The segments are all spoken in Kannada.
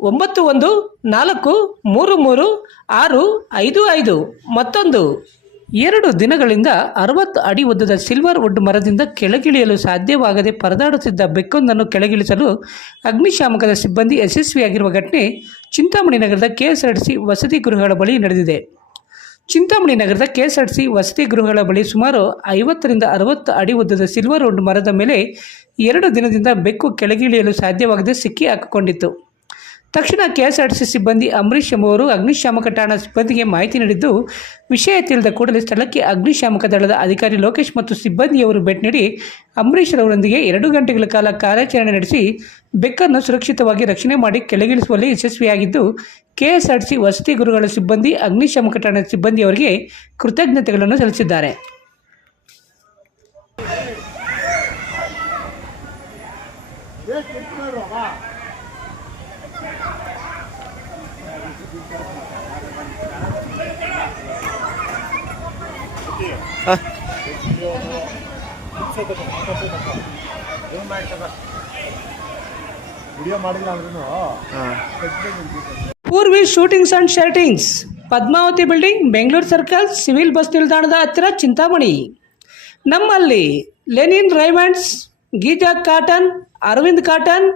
ಒಂಬತ್ತು ಒಂದು, ನಾಲ್ಕು, ಮೂರು ಮೂರು, ಆರು, ಐದು ಐದು. ಮತ್ತೊಂದು, ಎರಡು ದಿನಗಳಿಂದ ಅರವತ್ತು ಅಡಿ ಉದ್ದದ ಸಿಲ್ವರ್ ವುಡ್ ಮರದಿಂದ ಕೆಳಗಿಳಿಯಲು ಸಾಧ್ಯವಾಗದೆ ಪರದಾಡುತ್ತಿದ್ದ ಬೆಕ್ಕೊಂದನ್ನು ಕೆಳಗಿಳಿಸಲು ಅಗ್ನಿಶಾಮಕದ ಸಿಬ್ಬಂದಿ ಯಶಸ್ವಿಯಾಗಿರುವ ಘಟನೆ ಚಿಂತಾಮಣಿ ನಗರದ ಕೆಎಸ್ಆರ್ಟಿಸಿ ವಸತಿ ಗೃಹಗಳ ಬಳಿ ನಡೆದಿದೆ. ಚಿಂತಾಮಣಿ ನಗರದ ಕೆಎಸ್ಆರ್ಟಿಸಿ ವಸತಿ ಗೃಹಗಳ ಬಳಿ ಸುಮಾರು ಐವತ್ತರಿಂದ ಅರವತ್ತು ಅಡಿ ಉದ್ದದ ಸಿಲ್ವರ್ ವುಡ್ ಮರದ ಮೇಲೆ ಎರಡು ದಿನದಿಂದ ಬೆಕ್ಕು ಕೆಳಗಿಳಿಯಲು ಸಾಧ್ಯವಾಗದೆ ಸಿಕ್ಕಿ ಹಾಕಿಕೊಂಡಿತ್ತು. ತಕ್ಷಣ ಕೆಎಸ್ಆರ್ಟಿಸಿ ಸಿಬ್ಬಂದಿ ಅಂಬರೀಶ್ ಎಂಬುವರು ಅಗ್ನಿಶಾಮಕ ಠಾಣಾ ಸಿಬ್ಬಂದಿಗೆ ಮಾಹಿತಿ ನೀಡಿದ್ದು, ವಿಷಯ ತಿಳಿದ ಕೂಡಲೇ ಸ್ಥಳಕ್ಕೆ ಅಗ್ನಿಶಾಮಕ ದಳದ ಅಧಿಕಾರಿ ಲೋಕೇಶ್ ಮತ್ತು ಸಿಬ್ಬಂದಿಯವರು ಭೇಟಿ ನೀಡಿ ಅಂಬರೀಶ್ ರವರೊಂದಿಗೆ ಎರಡು ಗಂಟೆಗಳ ಕಾಲ ಕಾರ್ಯಾಚರಣೆ ನಡೆಸಿ, ಬೆಕ್ಕನ್ನು ಸುರಕ್ಷಿತವಾಗಿ ರಕ್ಷಣೆ ಮಾಡಿ ಕೆಳಗಿಳಿಸುವಲ್ಲಿ ಯಶಸ್ವಿಯಾಗಿದ್ದು, ಕೆಎಸ್ಆರ್ಟಿಸಿ ವಸತಿ ಗುರುಗಳ ಸಿಬ್ಬಂದಿ, ಅಗ್ನಿಶಾಮಕ ಠಾಣಾ ಸಿಬ್ಬಂದಿಯವರಿಗೆ ಕೃತಜ್ಞತೆಗಳನ್ನು ಸಲ್ಲಿಸಿದ್ದಾರೆ. Poorvi suitings and shirtings Padmavathi building Bengaluru circle civil bus ನಿಲ್ದಾಣದ ಹತ್ತಿರ ಚಿಂತಾಮಣಿ. ನಮ್ಮಲ್ಲಿ linen Raymonds Geetha cotton Arvind cotton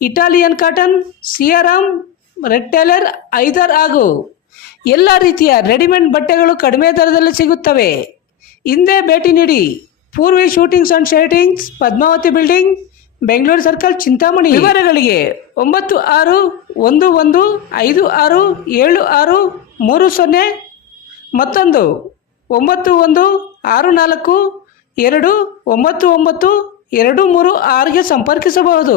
Italian cotton, Siyaram, red tailor, ಐದರ್ ಹಾಗೂ ಎಲ್ಲ ರೀತಿಯ ರೆಡಿಮೇಡ್ ಬಟ್ಟೆಗಳು ಕಡಿಮೆ ದರದಲ್ಲಿ ಸಿಗುತ್ತವೆ. ಹಿಂದೆ ಭೇಟಿ ನೀಡಿ. Poorvi suitings and shirtings Padmavathi building, Bengaluru circle, Chintamani. ವಿವರಗಳಿಗೆ ಒಂಬತ್ತು ಆರು ಒಂದು ಒಂದು ಐದು ಆರು ಏಳು ಆರು ಮೂರು ಸೊನ್ನೆ ಮತ್ತೊಂದು ಒಂಬತ್ತು ಒಂದು ಆರು ನಾಲ್ಕು ಎರಡು ಒಂಬತ್ತು ಒಂಬತ್ತು ಎರಡು ಮೂರು ಆರಿಗೆ ಸಂಪರ್ಕಿಸಬಹುದು.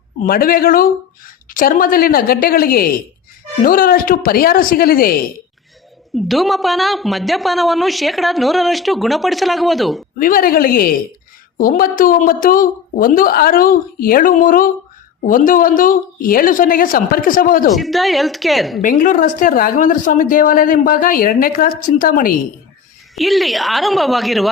ಮಡುವೆಗಳು ಚರ್ಮದಲ್ಲಿನ ಗಡ್ಡೆಗಳಿಗೆ ನೂರರಷ್ಟು ಪರಿಹಾರ ಸಿಗಲಿದೆ. ಧೂಮಪಾನ ಮದ್ಯಪಾನವನ್ನು ಶೇಕಡ ನೂರರಷ್ಟು ಗುಣಪಡಿಸಲಾಗುವುದು. ವಿವರಗಳಿಗೆ ಒಂಬತ್ತು ಒಂಬತ್ತು ಒಂದು ಆರು ಏಳು ಮೂರು ಒಂದು ಒಂದು ಏಳು ಸೊನ್ನೆಗೆ ಸಂಪರ್ಕಿಸಬಹುದು. ಸಿದ್ಧ ಹೆಲ್ತ್ ಕೇರ್. ಬೆಂಗಳೂರು ರಸ್ತೆ ರಾಘವೇಂದ್ರ ಸ್ವಾಮಿ ದೇವಾಲಯದ ಹಿಂಭಾಗ ಎರಡನೇ ಕ್ರಾಸ್ ಚಿಂತಾಮಣಿ. ಇಲ್ಲಿ ಆರಂಭವಾಗಿರುವ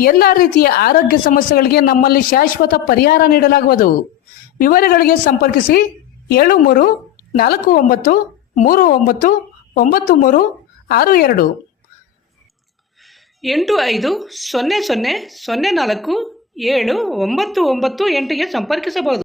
ಎಲ್ಲ ರೀತಿಯ ಆರೋಗ್ಯ ಸಮಸ್ಯೆಗಳಿಗೆ ನಮ್ಮಲ್ಲಿ ಶಾಶ್ವತ ಪರಿಹಾರ ನೀಡಲಾಗುವುದು. ವಿವರಗಳಿಗೆ ಸಂಪರ್ಕಿಸಿ ಏಳು ಮೂರು ನಾಲ್ಕು ಒಂಬತ್ತು ಮೂರು ಒಂಬತ್ತು ಒಂಬತ್ತು ಮೂರು ಆರು ಎರಡು. ಎಂಟು ಐದು ಸೊನ್ನೆ ಸೊನ್ನೆ ಸೊನ್ನೆ ನಾಲ್ಕು ಏಳು ಒಂಬತ್ತು ಒಂಬತ್ತು ಎಂಟಿಗೆ ಸಂಪರ್ಕಿಸಬಹುದು.